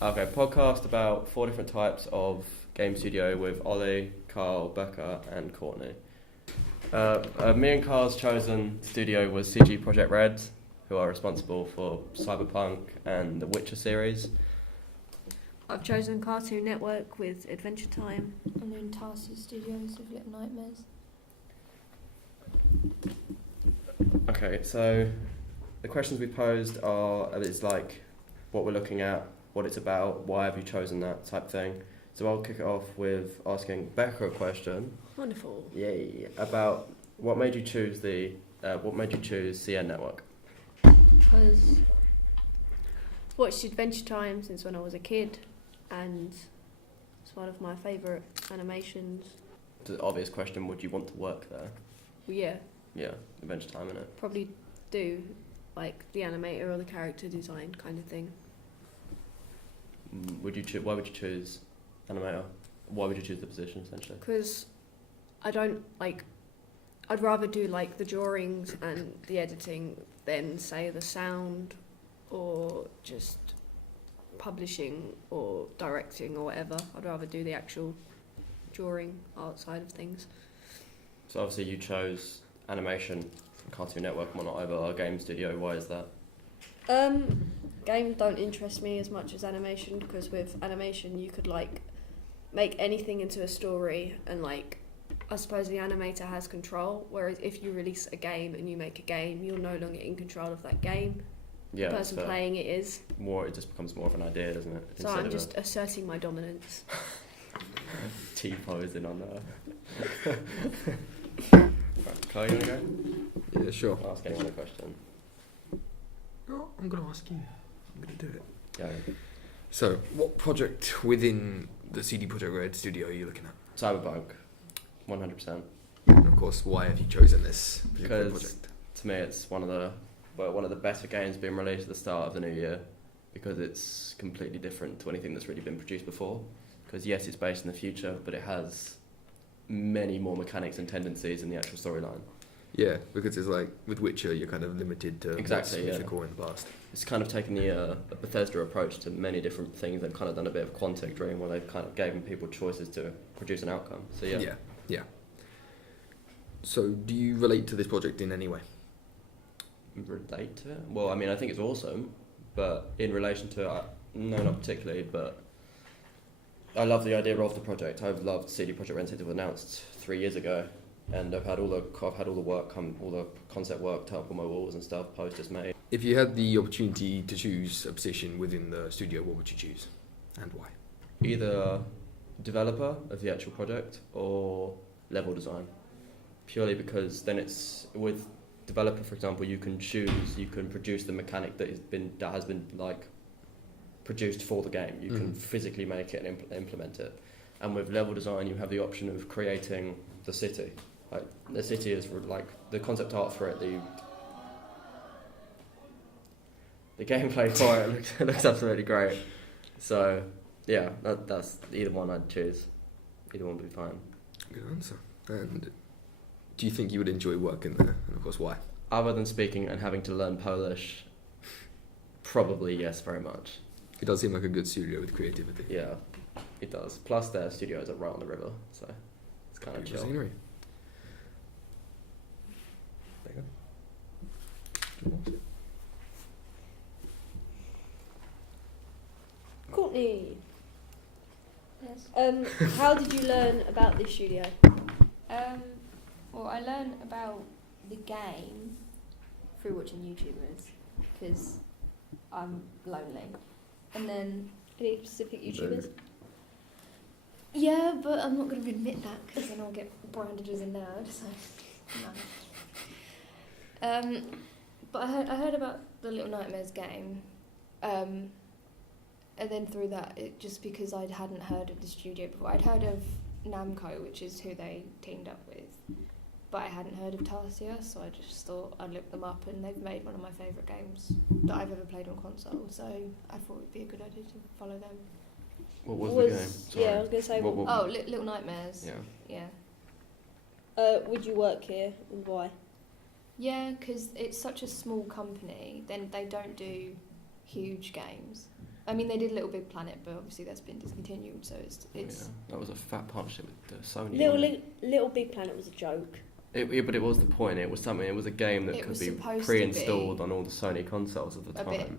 Okay, podcast about 4 different types of game studio with Ollie, Carl, Becca, and Courtney. Me and Carl's chosen studio was CG Projekt Red, who are responsible for Cyberpunk and the Witcher series. I've chosen Cartoon Network with Adventure Time. And then Tarsi Studios with Little Nightmares. Okay, so the questions we posed is like what we're looking at, what it's about, why have you chosen that type thing. So I'll kick it off with asking Becca a question. Wonderful. Yay! About what made you choose CN Network? Because I've watched Adventure Time since when I was a kid, and it's one of my favourite animations. The obvious question: would you want to work there? Well, yeah, Yeah, Adventure Time, innit? probably do like the animator or the character design kind of thing. Why would you choose animator? Why would you choose the position essentially? Because I don't like. I'd rather do like the drawings and the editing than say the sound or just publishing or directing or whatever. I'd rather do the actual drawing art side of things. So obviously you chose animation from Cartoon Network and whatnot over our game studio. Why is that? Games don't interest me as much as animation, because with animation you could like make anything into a story, and like I suppose the animator has control, whereas if you release a game and you make a game, you're no longer in control of that game. Yeah, The person so playing it is. it just becomes more of an idea, doesn't it? So I'm just asserting my dominance. T-posing on there. Right, Carl, you want to go? Yeah, sure. Ask anyone a question. Oh, I'm going to ask you. I'm going to do it. Yeah. So, what project within the CD Projekt Red studio are you looking at? Cyberpunk, 100%. And of course, why have you chosen this particular Because project? to me, it's one of the better games being released at the start of the new year, because it's completely different to anything that's really been produced before. Because yes, it's based in the future, but it has many more mechanics and tendencies in the actual storyline. Yeah, because it's like with Witcher, you're kind of limited to Exactly, what's yeah. core in the past. It's kind of taken the Bethesda approach to many different things. They've kind of done a bit of Quantic Dream, where they've kind of given people choices to produce an outcome. So yeah. Yeah. So, do you relate to this project in any way? Relate to it? Well, I mean, I think it's awesome, but in relation to it, no, not particularly. But I love the idea of the project. I've loved CD Projekt Red since it was announced 3 years ago, and I've had all the concept work up on my walls and stuff, posters made. If you had the opportunity to choose a position within the studio, what would you choose, and why? Either developer of the actual project or level design, purely because then it's with developer, for example, you can produce the mechanic that has been like produced for the game. You can physically make it and implement it. And with level design, you have the option of creating the city. Like the city is like the concept art for it. The gameplay for it looks absolutely great. So yeah, that's either one I'd choose. Either one would be fine. Good answer. And do you think you would enjoy working there? And of course, why? Other than speaking and having to learn Polish, probably yes, very much. It does seem like a good studio with creativity. Yeah, it does. Plus their studios are right on the river, so it's kind of Beautiful chill. scenery. Courtney, Yes. how did you learn about this studio? Well, I learned about the game through watching YouTubers because I'm lonely, and then Any specific YouTubers? yeah, but I'm not going to admit that because then I'll get branded as a nerd. So no. But I heard about the Little Nightmares game, and then through that, it just because I hadn't heard of the studio before. I'd heard of Namco, which is who they teamed up with, but I hadn't heard of Tarsia, so I just thought I'd look them up, and they've made one of my favourite games that I've ever played on console, so I thought it'd be a good idea to follow them. What was the game? Sorry. Yeah, I was going to say, What- Little Nightmares. Yeah. Yeah. would you work here and why? Yeah, because it's such a small company, then they don't do huge games. I mean, they did Little Big Planet, but obviously that's been discontinued, so it's Yeah, that was a fat partnership with Sony. Little Big Planet was a joke. But it was the point. It was something. It was a game that It could was be supposed to pre-installed be on all the Sony consoles of the a bit time.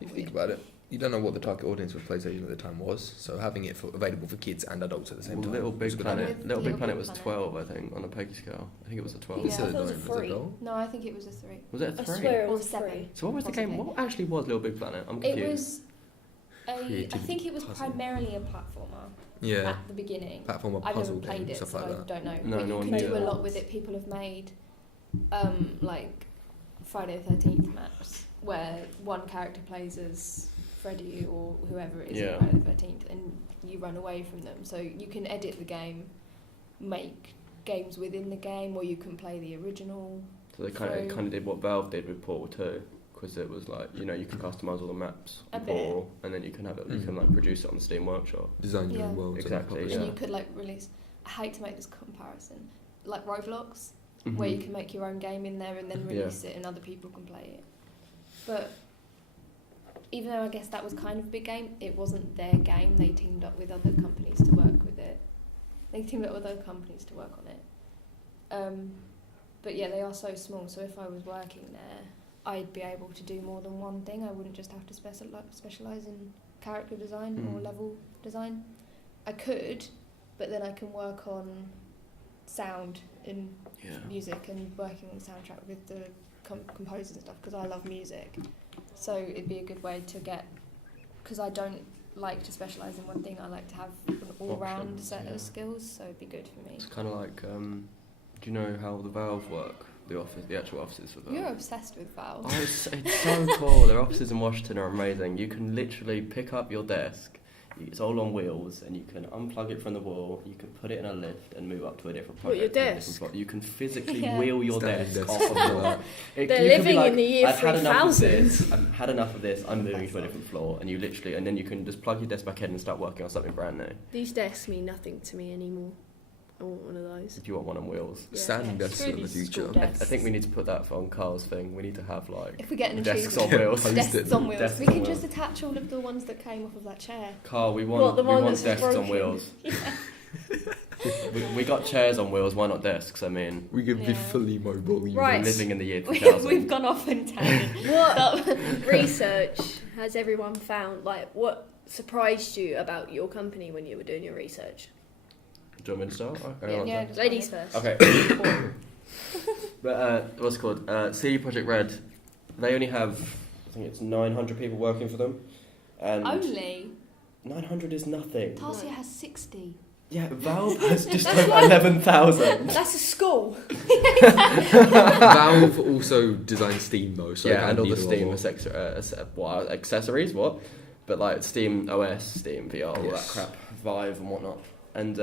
If you think about it, you don't know what the target audience for PlayStation at the time was, so having it available for kids and adults at the same Well, time. Little was a Big good Planet. idea. Little Big Little Planet Big was Planet. 12, I think, on a Peggy scale. I think it was a 12. Yeah. I thought it was a Was it 3. goal? No, I think it was a 3. Was it a I 3? swear it Or was 7. 3. So what was the game? Possibly. What actually was Little Big Planet? I'm It confused. was I Creativity think it was puzzle. primarily a platformer Yeah, at the beginning. platformer I've never puzzle played game, it, stuff so like I that. don't know. No, but no you one can knew do a that. lot with it. People have made like Friday the 13th maps where one character plays as Freddy or whoever it is Yeah. in Friday the 13th, and you run away from them. So you can edit the game, make games within the game, or you can play the original. So they kind of did what Valve did with Portal 2, because it was like, you know, you can customize all the maps A in bit. Portal, and then you can have it. You can like produce it on the Steam Workshop. Design your Yeah. own world. Exactly, And yeah. you could like release. I hate to make this comparison, like Roblox, where you can make your own game in there and then Yeah. release it and other people can play it. But even though I guess that was kind of a big game, it wasn't their game. They teamed up with other companies to work with it. They teamed up with other companies to work on it. But yeah, they are so small, so if I was working there, I'd be able to do more than one thing. I wouldn't just have to specialise in character design or Mm. level design. I could, but then I can work on sound and Yeah. music and working on the soundtrack with the composers and stuff, because I love music. So it'd be a good way to get, because I don't like to specialise in one thing. I like to have an all-round Options, set yeah. of skills, so it'd be good for me. It's kind of like, do you know how the Valve work? The actual offices for Valve. You're obsessed with Valve. Oh, it's so cool. Their offices in Washington are amazing. You can literally pick up your desk. It's all on wheels, and you can unplug it from the wall. You can put it in a lift and move up to a different What, project. your on a different desk? floor. You can physically Yeah. wheel your Standing desk desk. off of your. They're you could be living like, in the year I've had enough of 3000. this. I've had enough of this. I'm moving to a different floor, and you literally, and then you can just plug your desk back in and start working on something brand new. These desks mean nothing to me anymore. I want one of those. If you want one on wheels. Yeah. Standing Yeah, desks screw in the these future. school I desks. think we need to put that on Carl's thing. We need to have like If we get an desks achievement, on wheels. Post desks it. on wheels. Desks We on can wheels. just attach all of the ones that came off of that chair. Carl, we What, the one want that's desks on broken? wheels. we got chairs on wheels. Why not desks? I mean, We could be Yeah. fully mobile. even. Right. we're living in the year 2000. We've gone off and tangent. What research has everyone found? Like, what surprised you about your company when you were doing your research? Do you want me to start? Yeah, just Ladies go first. Okay. But what's it called? CD Projekt Red. They only have, I think it's 900 people working for them, and Only 900 is nothing. Tarsia has 60. Yeah, Valve has just over 11,000. That's a school. Valve also designed Steam though, so Yeah, and all the neither Steam or- accessories, what? But like Steam OS, Steam VR, all that Yes. crap, Vive and whatnot. And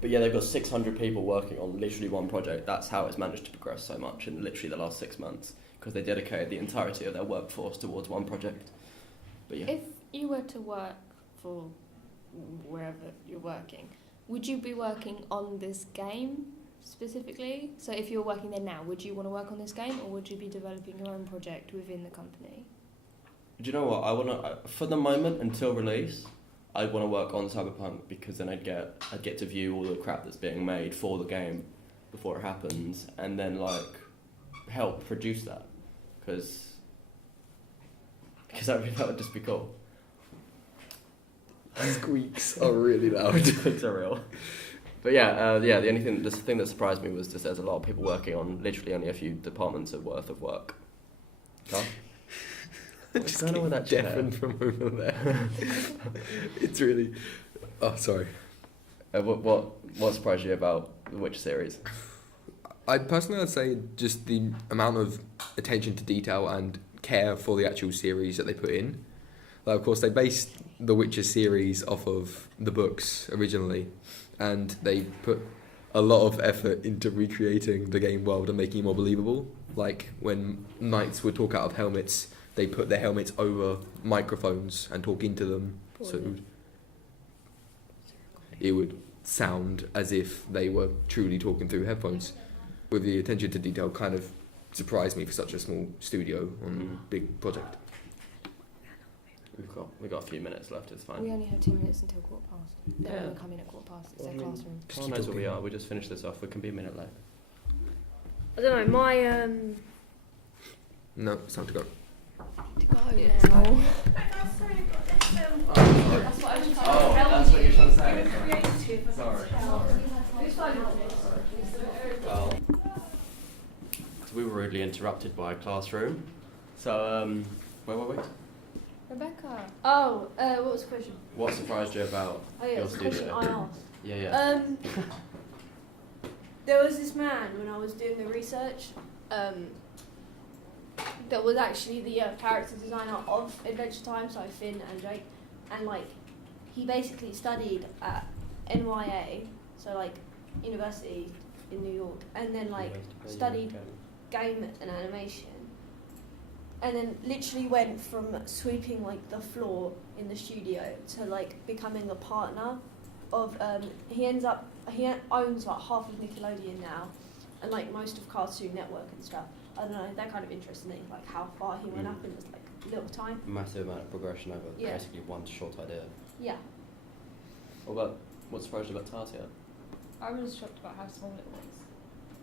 but yeah, they've got 600 people working on literally one project. That's how it's managed to progress so much in literally the last 6 months, because they dedicated the entirety of their workforce towards one project. But yeah, If you were to work for wherever you're working, would you be working on this game specifically? So if you're working there now, would you want to work on this game, or would you be developing your own project within the company? do you know what? I wanna for the moment until release, I want to work on Cyberpunk, because then I'd get to view all the crap that's being made for the game before it happens, and then like help produce that, because that would just be cool. Squeaks are really loud. It's a real. But yeah, the thing that surprised me was just there's a lot of people working on literally only a few departments worth of work. Carl? What's Just going on with that chair? deafened from over there. It's really. Oh, sorry. What surprised you about the Witcher series? I'd say just the amount of attention to detail and care for the actual series that they put in. Like, of course, they based the Witcher series off of the books originally, and they put a lot of effort into recreating the game world and making it more believable. Like when knights would talk out of helmets, they put their helmets over microphones and talk into them, so it would sound as if they were truly talking through headphones. With the attention to detail, kind of surprised me for such a small studio on a big project. we've got a few minutes left. It's We fine. only have 2 minutes until 15:15. They're Yeah. going to come in at 15:15. It's Well, their I mean, classroom. Carl knows where we are. We just finish this off. We can be a minute late. I don't know. My No, it's time to go. To go Yeah, now. That's what I was that's what you're trying to say. Sorry. Well, we were rudely interrupted by a classroom. So, where were we? Rebecca. Oh, what was the question? What surprised you about Oh yeah, your it's the question studio? I asked. Yeah. There was this man when I was doing the research that was actually the character designer of Adventure Time, so Finn and Jake, and like he basically studied at NYA, so like university in New York, and then like studied game and animation, and then literally went from sweeping like the floor in the studio to like becoming a partner of he owns like half of Nickelodeon now, and like most of Cartoon Network and stuff. I don't know, that kind of interests me, like how far he went up in just like little time. Massive amount of progression over Yeah. basically one short idea. Yeah. What surprised you about Tarsia? I was shocked about how small it was.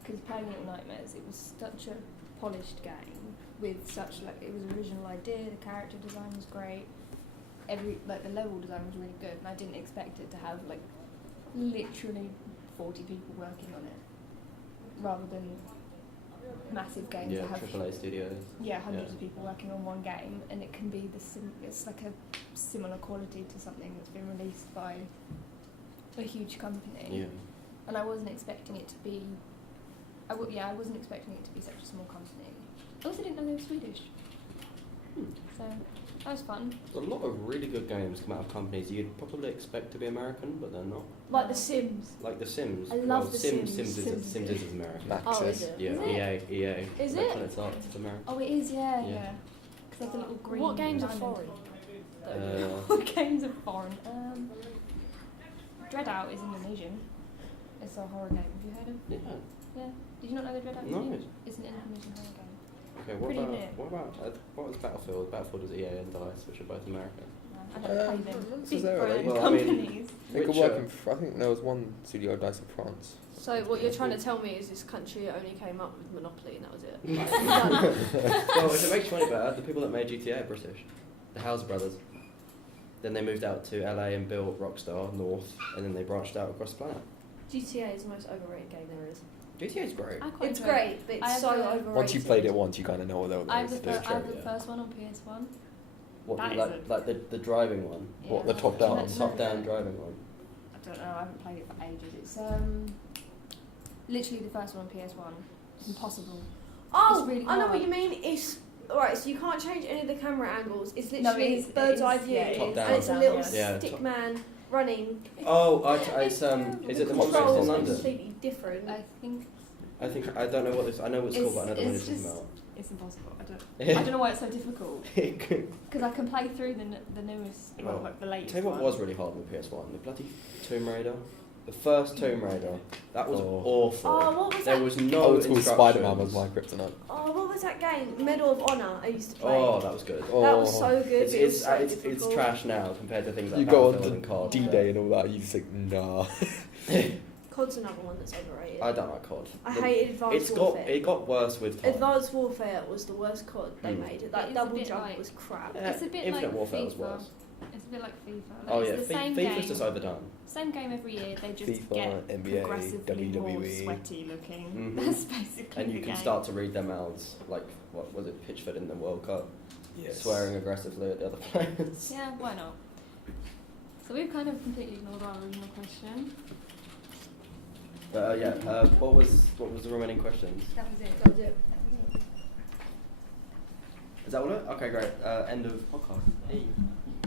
Because playing Little Nightmares, it was such a polished game with such like it was an original idea. The character design was great. The level design was really good, and I didn't expect it to have like literally 40 people working on it, rather than massive games Yeah, that have AAA studios. hundreds Yeah. of people working on one game, and it can be it's like a similar quality to something that's been released by a huge company. Yeah. And I wasn't expecting it to be. I wasn't expecting it to be such a small company. I also didn't know they were Swedish. So that was fun. There's a lot of really good games come out of companies you'd probably expect to be American, but they're not. Like The Sims. Like The Sims. I love well, The Sims. Sims. Sims is American. Oh, is it? Yeah, Is EA. Is it? Electronic Arts is American. Oh, it is, yeah. Yeah. Because there's a little green. What games are diamond. foreign? What games are foreign? Dread Out is Indonesian. It's a horror game. Have you heard of? Yeah. Yeah. Did you not know that Dread Out? No. It's an Indonesian horror game. Okay. Pretty near. What was Battlefield? Battlefield is EA and DICE, which are both American. I don't play them. this Big is there, brand well, I mean- companies. They could Witcher. work in, I think there was one studio dice in France. So what you're trying to tell me is this country only came up with Monopoly and that was it? Well, if it makes you money better, the people that made GTA are British. The House brothers. Then they moved out to LA and built Rockstar North, and then they branched out across the planet. GTA is the most overrated game there is. GTA's great. I quite It's enjoy it. great, but I it's have so the- overrated. Once you played it once, you kind of know what I have there the, is to do. I have the yeah. first one on PS1. What, That is like the driving one? What, Yeah. the top down? That's Top down driving one. I don't know. I haven't played it for ages. It's literally the first one on PS1. It's impossible. Oh, It's really I know hard. what you mean. It's alright. So you can't change any of the camera angles. It's No, literally it is- bird's it eye is, view, yeah, it Top is down. and it's a top little down, yeah. stick man running. Oh, It's terrible. is The it the one based controls in are London? completely different. I think I don't know what this. I know what it's called, but I don't know what It's it's talking just- about. it's impossible. I don't know why it's so difficult. Tell Because I can play through the newest, Well, like the latest. you what one. was really hard on the PS1? The bloody Tomb Raider. The first Tomb Raider. That was Oh. awful. Oh, what was There that? was no Old school instructions. Spider-Man was my kryptonite. Oh, what was that game? Medal of Honor. I used to play. Oh, that was good. Oh, That was so good. It's but it was so it's difficult. trash now compared to things like You go on Battlefield and to COD. D-Day and all that, you just think, nah. COD's another one that's overrated. I don't like COD. I hated Advanced Warfare. It got worse with time. Advanced Warfare was the worst COD they Hmm. made. It That is a double bit jump like- was crap. Yeah, It's a bit Infinite like Warfare was FIFA. worse. It's a bit like FIFA. Like Oh it's yeah, the same FIFA's game. just overdone. Same game every year. They just FIFA, get NBA, progressively more WWE. sweaty looking. Mhm. That's basically And you the can game. start to read their mouths, like what was it, Pitchford in the World Cup, swearing aggressively at the other players. Yeah, why not? So we've kind of completely ignored our original question. But what was the remaining questions? That was it. That was it. That was it. Is that all it? Okay, great. End of podcast. Hey.